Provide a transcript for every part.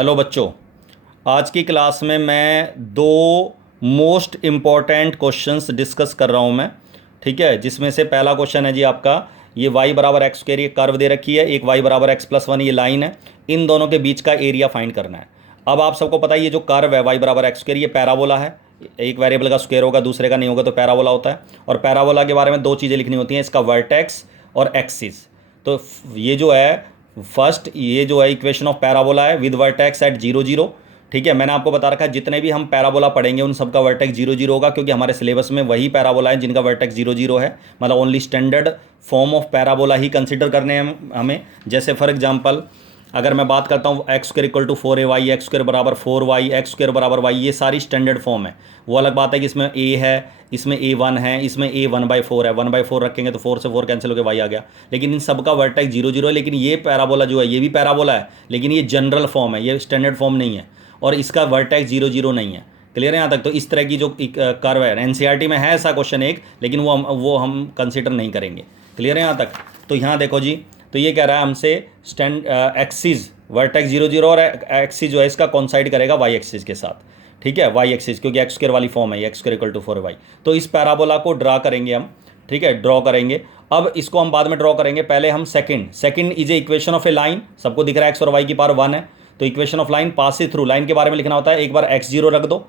Hello बच्चों। आज की क्लास में मैं दो मोस्ट इम्पॉर्टेंट क्वेश्चंस डिस्कस कर रहा हूं मैं। ठीक है, जिसमें से पहला क्वेश्चन है जी आपका, ये y बराबर एक्स स्क्वायर, ये कर्व दे रखी है, एक y बराबर एक्स प्लस वन ये लाइन है, इन दोनों के बीच का एरिया फाइंड करना है। अब आप सबको पता है ये जो कर्व है y बराबर एक्स स्क्वायर, ये पैराबोला है। एक वेरिएबल का स्क्वायर होगा, दूसरे का नहीं होगा, तो पैराबोला होता है। और पैराबोला के बारे में दो चीज़ें लिखनी होती हैं, इसका वर्टेक्स और एक्सिस। तो ये जो है फर्स्ट, ये जो है इक्वेशन ऑफ पैराबोला है विद वर्टेक्स एट 0 0। ठीक है, मैंने आपको बता रखा है जितने भी हम पैराबोला पढ़ेंगे उन सब का वर्टेक्स 0 0 होगा, क्योंकि हमारे सिलेबस में वही पैराबोला है जिनका वर्टेक्स 0 0 है। मतलब only standard form of parabola he consider करने हैं हमें। जैसे फॉर एग्जांपल अगर मैं बात करता हूँ x square equal to 4ay, x square बराबर 4y, एक्स स्क्वायर बराबर y, ये सारी स्टैंडर्ड फॉर्म है। वो अलग बात है कि इसमें a है, इसमें a1 है, इसमें a 1/4 है। 1/4 रखेंगे तो 4 से 4 कैंसिल होकर y आ गया। लेकिन इन सब का वर्टेक्स 0 0 है। लेकिन ये पैराबोला जो है ये भी पैराबोला है, लेकिन ये जनरल फॉर्म है, ये स्टैंडर्ड फॉर्म नहीं है, और इसका वर्टेक्स 0 0 नहीं है। क्लियर है यहाँ तक? तो इस तरह की जो कर्व है, एनसीईआरटी में है ऐसा क्वेश्चन एक, लेकिन वो हम कंसिडर नहीं करेंगे। क्लियर है यहाँ तक? तो यहाँ देखो जी, तो ये कह रहा है हमसे एक्सिस वर्टेक्स 0 0 और एक्सिस जो है इसका कॉन्साइड करेगा वाई एक्सिस के साथ। ठीक है, वाई एक्सिस, क्योंकि एक्स स्क्वायर वाली फॉर्म है, x square equal to 4y। तो इस पैराबोला को ड्रा करेंगे हम। ठीक है, ड्रॉ करेंगे। अब इसको हम बाद में ड्रॉ करेंगे, पहले हम second is a equation of A line. सबको दिख रहा है एक्स और वाई की पावर 1 है, तो equation of line pass through line के बारे में लिखना होता है। एक बार x0 रख दो,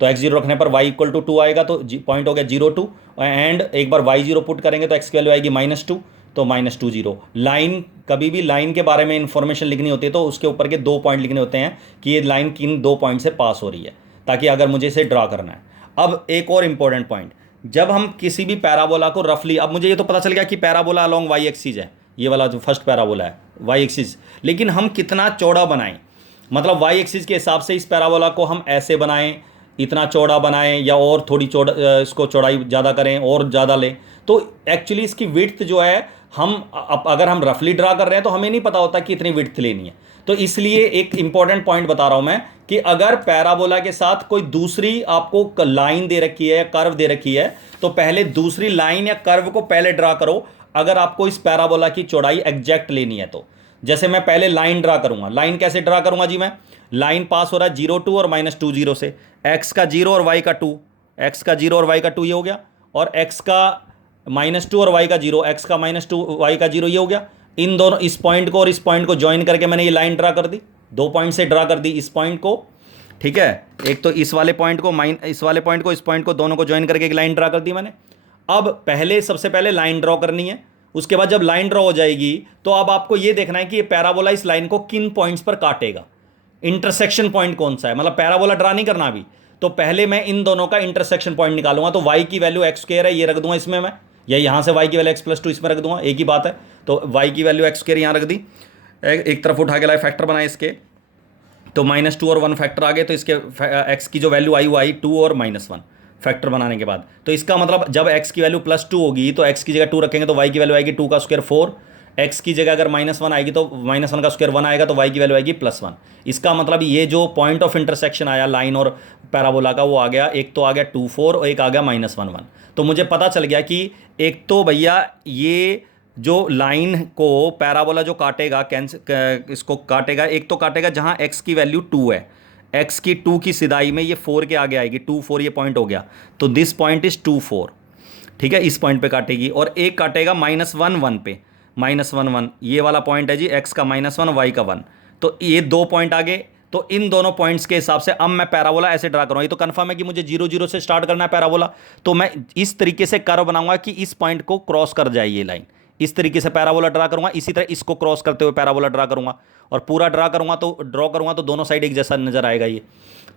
तो x0 रखने पर y इक्वल टू 2 आएगा, तो पॉइंट हो गया 0 2। एंड एक बार y0 पुट करेंगे तो x की वैल्यू आएगी -2, तो -2 0। लाइन, कभी भी लाइन के बारे में इंफॉर्मेशन लिखनी होती है तो उसके ऊपर के 2 पॉइंट लिखने होते हैं कि ये लाइन किन 2 पॉइंट से पास हो रही है, ताकि अगर मुझे इसे ड्रा करना है। अब एक और इंपॉर्टेंट पॉइंट, जब हम किसी भी पैराबोला को रफली, अब मुझे ये तो पता चल गया कि पैराबोला अलोंग वाई एक्सिस है, ये वाला जो फर्स्ट पैराबोला है वाई एक्सिस, लेकिन हम कितना चौड़ा बनाएं, मतलब वाई एक्सिस के हिसाब से इस पैराबोला को हम ऐसे बनाएं, इतना चौड़ा बनाएं, या और थोड़ी इसको चौड़ाई ज़्यादा करें और ज़्यादा लें। तो एक्चुअली इसकी विड्थ जो है, हम अगर हम रफली ड्रा कर रहे हैं तो हमें नहीं पता होता कि इतनी विड्थ लेनी है। तो इसलिए एक इंपॉर्टेंट पॉइंट बता रहा हूं मैं कि अगर पैराबोला के साथ कोई दूसरी आपको लाइन दे रखी है, कर्व दे रखी है, तो पहले दूसरी लाइन या कर्व को पहले ड्रा करो, अगर आपको इस पैराबोला की चौड़ाई एग्जैक्ट लेनी है तो। जैसे मैं पहले लाइन ड्रा करूंगा, लाइन कैसे ड्रा करूंगा जी? मैं लाइन पास हो रहा है 0 2 और -2 0 से, एक्स का 0 और वाई का 2, एक्स का 0 और वाई का 2 ये हो गया, और एक्स का -2 और वाई का 0, एक्स का -2 वाई का 0 ये हो गया। इन दोनों, इस पॉइंट को और इस पॉइंट को ज्वाइन करके मैंने ये लाइन ड्रा कर दी, 2 पॉइंट से ड्रा कर दी इस पॉइंट को। ठीक है, एक तो इस वाले पॉइंट को, इस वाले पॉइंट को, इस पॉइंट को, दोनों को ज्वाइन करके एक लाइन ड्रा कर दी मैंने। अब पहले, सबसे पहले लाइन ड्रॉ करनी है। उसके बाद जब लाइन ड्रॉ हो जाएगी तो अब आपको ये देखना है कि ये पैराबोला इस लाइन को किन पॉइंट्स पर काटेगा, इंटरसेक्शन पॉइंट कौन सा है। मतलब पैराबोला ड्रा नहीं करना अभी, तो पहले मैं इन दोनों का इंटरसेक्शन पॉइंट निकालूंगा। तो y की वैल्यू एक्स स्क्वायर है, ये रख दूंगा इसमें मैं, या यहाँ से y की वैल्यू x+2 इसमें रख दूंगा, एक ही बात है। तो y की वैल्यू एक्स स्क्वायर यहाँ रख दी, एक तरफ उठा के लाए, फैक्टर बनाए इसके, तो -2 और 1 फैक्टर आ गए, तो इसके x की जो वैल्यू आई वो आई 2 और -1 फैक्टर बनाने के बाद। तो इसका मतलब जब x की वैल्यू +2 होगी तो x की जगह 2 रखेंगे तो y की वैल्यू आएगी 2 का स्क्वायर 4, x की जगह अगर -1 आएगी तो -1 का स्क्वायर 1 आएगा, तो y की वैल्यू आएगी +1। इसका मतलब ये जो पॉइंट ऑफ इंटरसेक्शन आया लाइन और पैराबोला का, वो आ गया, एक तो आ गया 2 4 और एक आ गया -1 1। तो मुझे पता चल गया कि एक तो भैया ये जो लाइन को पैराबोला जो काटेगा, इसको काटेगा, एक तो काटेगा जहाँ x की वैल्यू 2 है, x की 2 की सिदाई में ये 4 के आगे आएगी, 2 4 ये पॉइंट हो गया, तो दिस पॉइंट इज 2 4। ठीक है, इस पॉइंट पे काटेगी। और एक काटेगा -1 1 पे, -1 1 ये वाला पॉइंट है जी, x का -1 y का 1, तो ये 2 पॉइंट आ गए। तो इन दोनों पॉइंट्स के हिसाब से अब मैं पैराबोला ऐसे ड्रा करूँगा। ये तो कंफर्म है कि मुझे 0 0 से स्टार्ट करना है पैराबोला, तो मैं इस तरीके से कर्व बनाऊंगा कि इस पॉइंट को क्रॉस कर जाए ये लाइन, इस तरीके से पैराबोला ड्रा करूंगा। इसी तरह इसको क्रॉस करते हुए पैराबोला ड्रा करूंगा, और पूरा ड्रा करूंगा तो दोनों साइड एक जैसा नजर आएगा ये।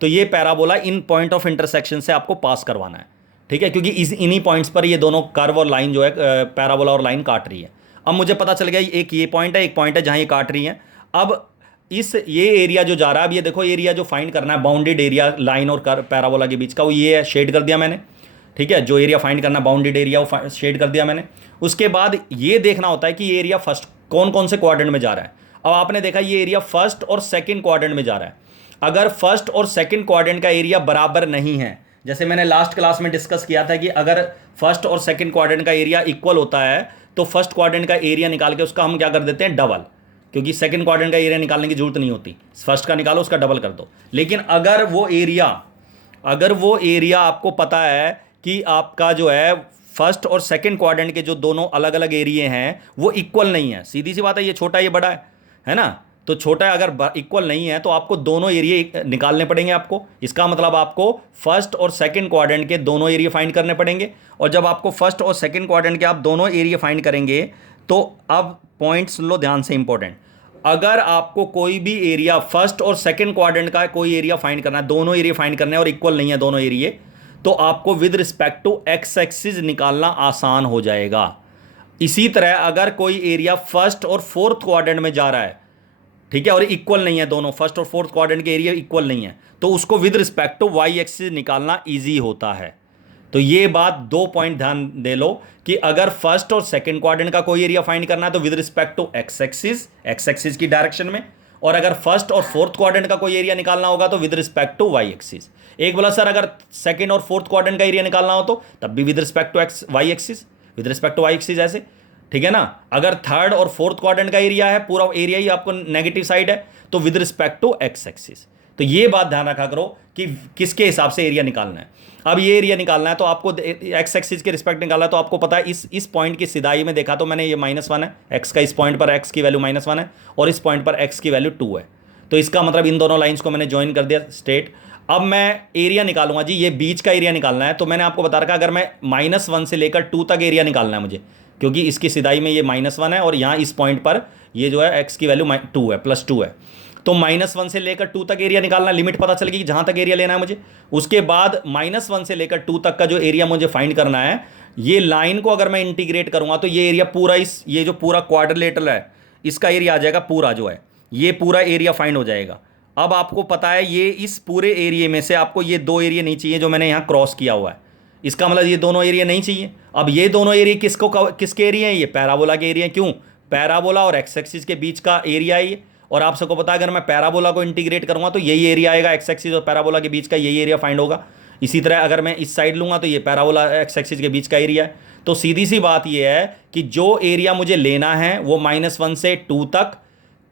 तो ये parabola in point of intersection से आपको पास करवाना है। ठीक है, क्योंकि इन्हीं पॉइंट्स पर ये दोनों कर्व और लाइन जो है, पैराबोला और लाइन काट रही है। अब मुझे पता चल गया एक ये पॉइंट है, एक पॉइंट है जहां ये काट रही है। अब ये एरिया जो जा रहा है, अब ये देखो एरिया जो फाइंड करना है, बाउंडेड एरिया लाइन और पैराबोला के बीच का, वो ये शेड कर दिया मैंने। ठीक है, जो एरिया फाइंड करना, बाउंडेड एरिया, वो शेड कर दिया मैंने। उसके बाद ये देखना होता है कि ये एरिया फर्स्ट कौन कौन से क्वाड्रेंट में जा रहा है। अब आपने देखा ये एरिया फर्स्ट और सेकंड क्वाड्रेंट में जा रहा है। अगर फर्स्ट और सेकंड क्वाड्रेंट का एरिया बराबर नहीं है, जैसे मैंने लास्ट क्लास में डिस्कस किया था कि अगर फर्स्ट और सेकंड क्वाड्रेंट का एरिया इक्वल होता है तो फर्स्ट क्वाड्रेंट का एरिया निकाल के उसका हम क्या कर देते हैं, डबल। क्योंकि सेकंड क्वाड्रेंट का एरिया निकालने की जरूरत नहीं होती, फर्स्ट का निकालो उसका डबल कर दो। लेकिन अगर वो एरिया आपको पता है कि आपका जो है फर्स्ट और सेकंड क्वाड्रेंट के जो दोनों अलग अलग एरिए हैं वो इक्वल नहीं है, सीधी सी बात है, ये छोटा ये बड़ा है ना, तो छोटा अगर इक्वल नहीं है तो आपको दोनों एरिया निकालने पड़ेंगे आपको। इसका मतलब आपको फर्स्ट और सेकंड क्वाड्रेंट के दोनों एरिया फाइंड करने पड़ेंगे। और जब आपको फर्स्ट और सेकंड क्वाड्रेंट के आप दोनों एरिया फाइंड करेंगे तो अब पॉइंट्स लो ध्यान से इंपॉर्टेंट, अगर आपको कोई भी एरिया फर्स्ट और सेकंड क्वाड्रेंट का कोई एरिया फाइंड करना है, दोनों एरिया फाइंड करना है और इक्वल नहीं है दोनों एरिया, तो आपको with respect to x axis निकालना आसान हो जाएगा। इसी तरह अगर कोई एरिया फर्स्ट और फोर्थ क्वाड्रेंट में जा रहा है, ठीक है, और इक्वल नहीं है, दोनों फर्स्ट और फोर्थ क्वाड्रेंट के एरिया इक्वल नहीं है, तो उसको with respect to y axis निकालना ईजी होता है। तो ये बात 2 पॉइंट ध्यान दे लो कि अगर फर्स्ट और सेकंड क्वाड्रेंट का कोई एरिया फाइंड करना है तो with respect to x axis की डायरेक्शन में, और अगर फर्स्ट और फोर्थ क्वाड्रेंट का कोई एरिया निकालना होगा तो with respect to y axis. एक बोला सर अगर सेकंड और फोर्थ क्वाड्रेंट का एरिया निकालना हो तो तब भी with respect to y axis, with respect to y axis ऐसे, ठीक है ना। अगर थर्ड और फोर्थ क्वाड्रेंट का एरिया है, पूरा एरिया ही आपको नेगेटिव साइड है, तो with respect to x axis. तो ये बात ध्यान रखा करो कि किसके हिसाब से एरिया निकालना है। अब ये एरिया निकालना है तो आपको एक्स एक्सिस के रिस्पेक्ट निकालना है, तो आपको पता है इस पॉइंट की सिधाई में देखा तो मैंने ये -1 है, एक्स का इस पॉइंट पर एक्स की वैल्यू -1 है और इस पॉइंट पर एक्स की वैल्यू 2 है। तो इसका मतलब इन दोनों लाइंस को मैंने ज्वाइन कर दिया स्ट्रेट। अब मैं एरिया निकालूंगा जी, ये बीच का एरिया निकालना है। तो मैंने आपको बता रखा अगर मैं -1 से लेकर 2 तक एरिया निकालना है मुझे, क्योंकि इसकी सिधाई में ये -1 है और यहाँ इस पॉइंट पर ये जो है एक्स की वैल्यू 2 है, +2 है। तो -1 से लेकर 2 तक एरिया निकालना, लिमिट पता चल गई कि जहाँ तक एरिया लेना है मुझे। उसके बाद -1 से लेकर 2 तक का जो एरिया मुझे फाइंड करना है, ये लाइन को अगर मैं इंटीग्रेट करूँगा तो ये एरिया पूरा ये जो पूरा क्वाड्रिलेटरल है इसका एरिया आ जाएगा, पूरा जो है ये पूरा एरिया फाइंड हो जाएगा। अब आपको पता है ये इस पूरे एरिया में से आपको ये 2 एरिया नहीं चाहिए जो मैंने यहाँ क्रॉस किया हुआ है, इसका मतलब ये दोनों एरिया नहीं चाहिए। अब ये दोनों एरिया किसके एरिया है, ये पैराबोला के एरिया। क्यों? पैराबोला और एक्स एक्सिस के बीच का एरिया है ये। और आप सबको पता है अगर मैं पैराबोला को इंटीग्रेट करूंगा तो यही एरिया आएगा, एक्स एक्सिस और पैराबोला के बीच का यही एरिया फाइंड होगा। इसी तरह अगर मैं इस साइड लूंगा तो ये पैराबोला एक्स एक्सिस के बीच का एरिया है। तो सीधी सी बात ये है कि जो एरिया मुझे लेना है वो -1 से 2 तक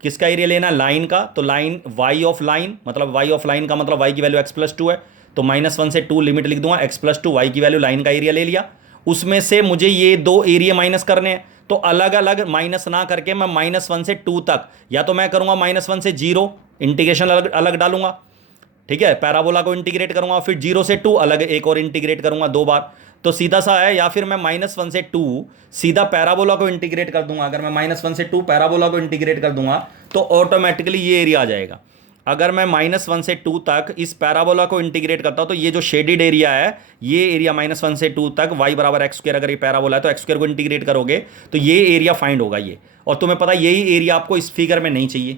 किसका एरिया लेना, लाइन का। तो लाइन वाई ऑफ लाइन, मतलब वाई ऑफ लाइन का मतलब वाई की वैल्यू x+2 है, तो -1 से 2 लिमिट लिख दूंगा, x+2 वाई की वैल्यू लाइन का एरिया ले लिया। उसमें से मुझे ये 2 एरिया माइनस करने हैं, तो अलग अलग माइनस ना करके मैं -1 से 2 तक, या तो मैं करूंगा -1 से 0 इंटीग्रेशन अलग अलग डालूंगा, ठीक है, पैराबोला को इंटीग्रेट करूंगा, फिर 0 से 2 अलग एक और इंटीग्रेट करूंगा 2 बार, तो सीधा सा है। या फिर मैं -1 से 2 सीधा पैराबोला को इंटीग्रेट कर दूंगा। अगर मैं -1 से 2 पैराबोला को इंटीग्रेट कर दूंगा तो ऑटोमेटिकली ये एरिया आ जाएगा। अगर मैं -1 से 2 तक इस पैराबोला को इंटीग्रेट करता हूं तो ये जो शेडेड एरिया है, ये एरिया -1 से 2 तक y बराबर x², अगर ये पैराबोला है तो x² को इंटीग्रेट करोगे तो ये एरिया फाइंड होगा ये। और तुम्हें पता है यही एरिया आपको इस फिगर में नहीं चाहिए,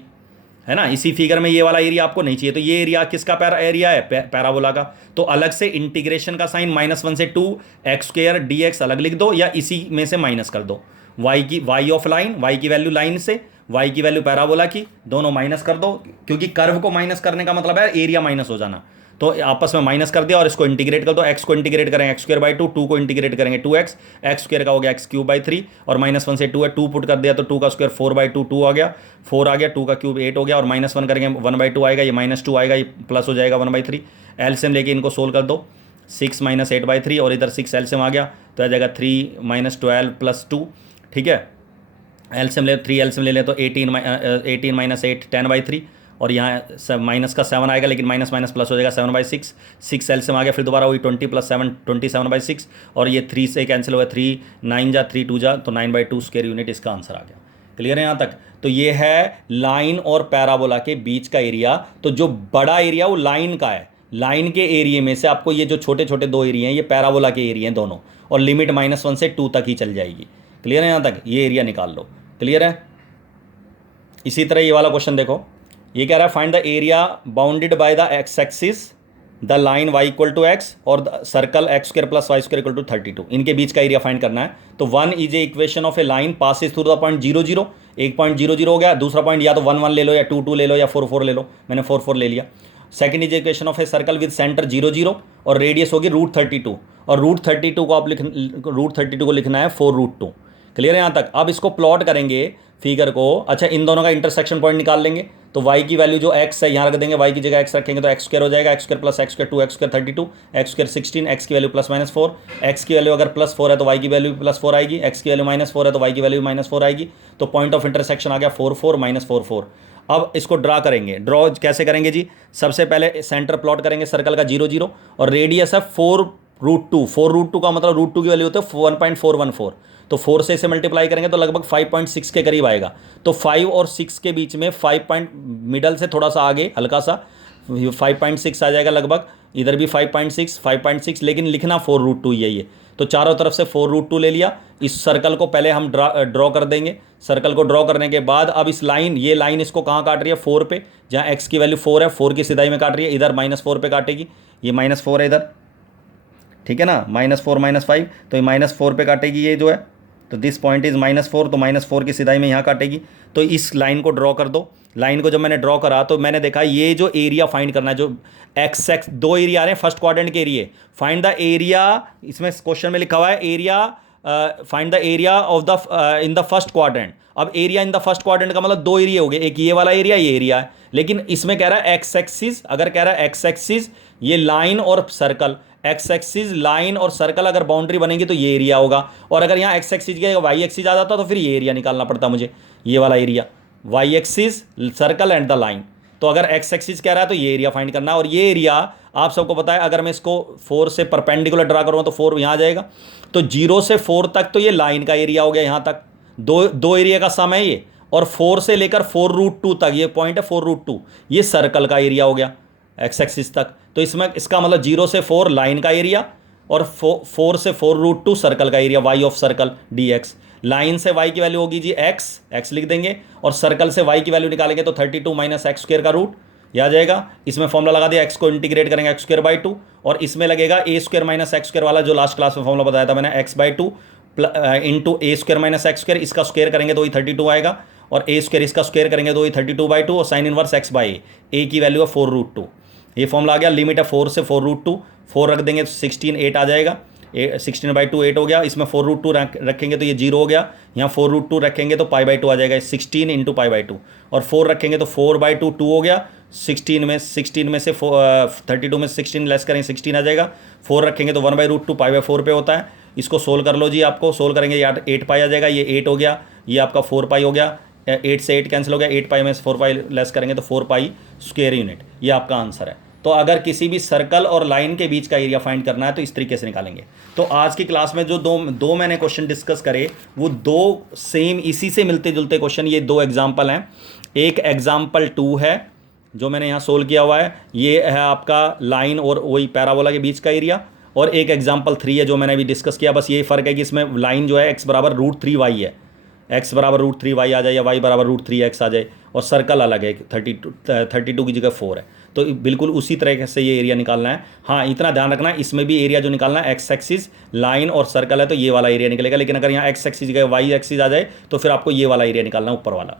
है ना, इसी फिगर में ये वाला एरिया आपको नहीं चाहिए। तो ये एरिया किसका एरिया है, पैराबोला का। तो अलग से इंटीग्रेशन का साइन -1 से 2 x² dx अलग लिख दो, या इसी में से माइनस कर दो। y ऑफ लाइन, y की वैल्यू लाइन से, y की वैल्यू पैराबोला की, दोनों माइनस कर दो, क्योंकि कर्व को माइनस करने का मतलब है एरिया माइनस हो जाना। तो आपस में माइनस कर दिया और इसको इंटीग्रेट कर दो। x को इंटीग्रेट करेंगे x²/2, 2 को इंटीग्रेट करेंगे 2x, x² का हो गया x³ और -1 से 2 है, 2 पुट कर दिया तो 2 का स्क्वायर 4/2, 2 आ गया, 4 आ गया, 2 का क्यूब 8 हो गया, और -1 करेंगे 1/2 आएगा, ये -2 आएगा, ये प्लस हो जाएगा 1/3। एलसीएम लेके इनको सोल्व कर दो, 6 - 8/3 और इधर 6 एलसीएम आ गया तो आ जाएगा 3 - 12 + 2, ठीक है। एलसीएम ले 3 एलसीएम ले तो 18 - 8 10/3, और यहाँ माइनस का 7 आएगा, लेकिन माइनस माइनस प्लस हो जाएगा 7/6, 6 एलसीएम आ गया, फिर दोबारा वही 20 + 7 27/6, और ये 3 से कैंसिल हुआ, 3 9 जा 3 2 जा, तो 9/2 स्क्वायर यूनिट इसका आंसर आ गया। क्लियर है यहाँ तक? तो ये है लाइन और पैराबोला के बीच का एरिया। तो जो बड़ा एरिया वो लाइन का है, लाइन के एरिया में से आपको ये जो छोटे छोटे 2 एरिया हैं ये पैराबोला के एरिया हैं दोनों, और लिमिट -1 से 2 तक ही चल जाएगी। क्लियर है यहाँ तक? ये एरिया निकाल लो। क्लियर है? इसी तरह ये वाला क्वेश्चन देखो, ये कह रहा है find the area bounded by the x axis the line y = x और द सर्कल x² + y² = 32। इनके बीच का एरिया फाइंड करना है। तो 1 is a equation of A line passes through the point 0 0, एक पॉइंट 0 0 हो गया। दूसरा पॉइंट या तो 1 1 ले लो, या 2 2 ले लो, या 4 4 ले लो, मैंने 4 4 ले लिया। Second is equation of a circle with centre 0 0 और रेडियस होगी √32, और √32 को आप √32 को लिखना है 4√2। क्लियर है यहाँ तक। अब इसको प्लॉट करेंगे फिगर को। अच्छा, इन दोनों का इंटरसेक्शन पॉइंट निकाल लेंगे, तो y की वैल्यू जो x है यहाँ रख देंगे, y की जगह x रखेंगे तो एक्स स्क्वायर हो जाएगा, x square plus x square 2 x square 32 x square 16, x की वैल्यू प्लस माइनस 4, x की वैल्यू अगर प्लस 4 है तो y की वैल्यू प्लस 4 आएगी, x की वैल्यू माइनस 4 है तो y की वैल्यू माइनस 4 आएगी। तो पॉइंट ऑफ इंटरसेक्शन आ गया 4 4 माइनस 4 4। अब इसको ड्रा करेंगे। ड्रॉ कैसे करेंगे जी? सबसे पहले सेंटर प्लॉट करेंगे सर्कल का 0 0 और रेडियस है 4√2। 4√2 का मतलब √2 की वैल्यू होती है 1.414, तो 4 से इसे मल्टीप्लाई करेंगे तो लगभग 5.6 के करीब आएगा। तो 5 और 6 के बीच में 5 पॉइंट मिडल से थोड़ा सा आगे हल्का सा 5.6 आ जाएगा लगभग। इधर भी 5.6 लेकिन लिखना 4√2 ही है ये। तो चारों तरफ से 4√2 ले लिया। इस सर्कल को पहले हम ड्रॉ कर देंगे। सर्कल को ड्रॉ करने के बाद अब इस लाइन, ये लाइन इसको कहाँ काट रही है? 4 पे, जहाँ एक्स की वैल्यू 4 है, 4 की सिधाई में काट रही है। इधर -4 पे काटेगी, ये -4 है इधर, ठीक है ना, -4 -5, तो ये -4 पे काटेगी ये जो है। तो दिस पॉइंट इज -4, तो -4 की सिधाई में यहाँ काटेगी। तो इस लाइन को ड्रॉ कर दो। लाइन को जब मैंने ड्रॉ करा तो मैंने देखा ये जो एरिया फाइंड करना है, जो एक्स दो एरिया आ रहे हैं फर्स्ट क्वाड्रेंट के एरिया, फाइंड द एरिया। इसमें क्वेश्चन में लिखा हुआ है area, find the area of the in the first quadrant. अब area in the first quadrant का मतलब दो एरिया हो गए, एक ये वाला एरिया, ये एरिया है। लेकिन इसमें कह रहा है एक्स एक्सिस, अगर कह रहा है एक्स एक्सिस ये लाइन और सर्कल, एक्स एक्सिस लाइन और सर्कल अगर बाउंड्री बनेगी तो ये एरिया होगा। और अगर यहाँ एक्स एक्सिस के वाई एक्सिस आ जाता तो फिर ये एरिया निकालना पड़ता मुझे, ये वाला area, y axis circle and the line. तो अगर एक्स एक्सिस कह रहा है तो ये एरिया फाइंड करना है। और ये एरिया आप सबको पता है, अगर मैं इसको 4 से परपेंडिकुलर ड्रा करूँगा तो 4 यहाँ आ जाएगा। तो 0 से 4 तक तो ये लाइन का एरिया हो गया, यहाँ तक दो एरिया का सम है ये। और 4 से लेकर 4√2 तक ये पॉइंट है 4√2, ये सर्कल का एरिया हो गया एक्स एक्सिस तक। तो इसमें इसका मतलब 0 से 4 लाइन का एरिया और 4 से 4√2 सर्कल का area, y of circle dx। Line से y की वैल्यू होगी जी x लिख देंगे, और सर्कल से y की वैल्यू निकालेंगे तो 32 माइनस एक्स स्क्वायर का रूट, यह आ जाएगा। इसमें फॉर्मूला लगा दिया, x को इंटीग्रेट करेंगे x²/2, और इसमें लगेगा a² माइनस एक्स स्क्वायर वाला जो लास्ट क्लास में फॉर्मूला बताया था मैंने, x/2 into a² minus x square. इसका स्क्वायर करेंगे तो ही 32 आएगा, और a² इसका स्क्वायर करेंगे तो ही 32/2, और साइन इनवर्स x/a की वैल्यू है 4√2। ये फॉर्मूला आ गया। लिमिट है 4 से 4√2, 4 रख देंगे तो 16 8 आ जाएगा, 16/2 8 हो गया। इसमें 4√2 रखेंगे तो ये 0 हो गया, यहाँ 4√2 रखेंगे तो π/2 आ जाएगा, 16 इंटू π/2, और 4 रखेंगे तो 4/2 2 हो गया। 16 में से 32 में 16 लेस करेंगे 16 आ जाएगा। 4 रखेंगे तो 1/√2 π/4 पे होता है। इसको सोल्व कर लो जी, आपको सोल्व करेंगे ये 8π आ जाएगा, ये 8 हो गया, ये आपका 4π हो गया, 8 से 8 कैंसिल हो गया, 8π में से 4π लेस करेंगे तो 4π स्क्वायर यूनिट, ये आपका आंसर है। तो अगर किसी भी सर्कल और लाइन के बीच का एरिया फाइंड करना है तो इस तरीके से निकालेंगे। तो आज की क्लास में जो दो मैंने क्वेश्चन डिस्कस करे, वो दो सेम इसी से मिलते जुलते क्वेश्चन, ये दो एग्जाम्पल हैं। एक एग्जाम्पल 2 है जो मैंने यहाँ सोल्व किया हुआ है, ये है आपका लाइन और वही पैराबोला के बीच का एरिया। और एक एग्जाम्पल 3 है जो मैंने अभी डिस्कस किया, बस ये फ़र्क है कि इसमें लाइन जो है x बराबर √3y है, x बराबर √3y आ जाए या y बराबर √3x आ जाए, और सर्कल अलग है, 32 की जगह 4 है। तो बिल्कुल उसी तरह से ये एरिया निकालना है। हाँ, इतना ध्यान रखना है, इसमें भी एरिया जो निकालना है एक्स एक्सिस लाइन और सर्कल है तो ये वाला एरिया निकलेगा, लेकिन अगर यहाँ एक्स एक्सिस की जगह वाई एक्सिस आ जाए तो फिर आपको ये वाला एरिया निकालना है, ऊपर वाला।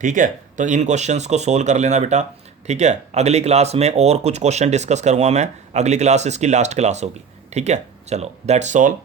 ठीक है। तो इन क्वेश्चंस को सोल्व कर लेना बेटा, ठीक है। अगली क्लास में और कुछ क्वेश्चन डिस्कस करूँगा मैं, अगली क्लास इसकी लास्ट क्लास होगी, ठीक है। चलो, दैट्स ऑल।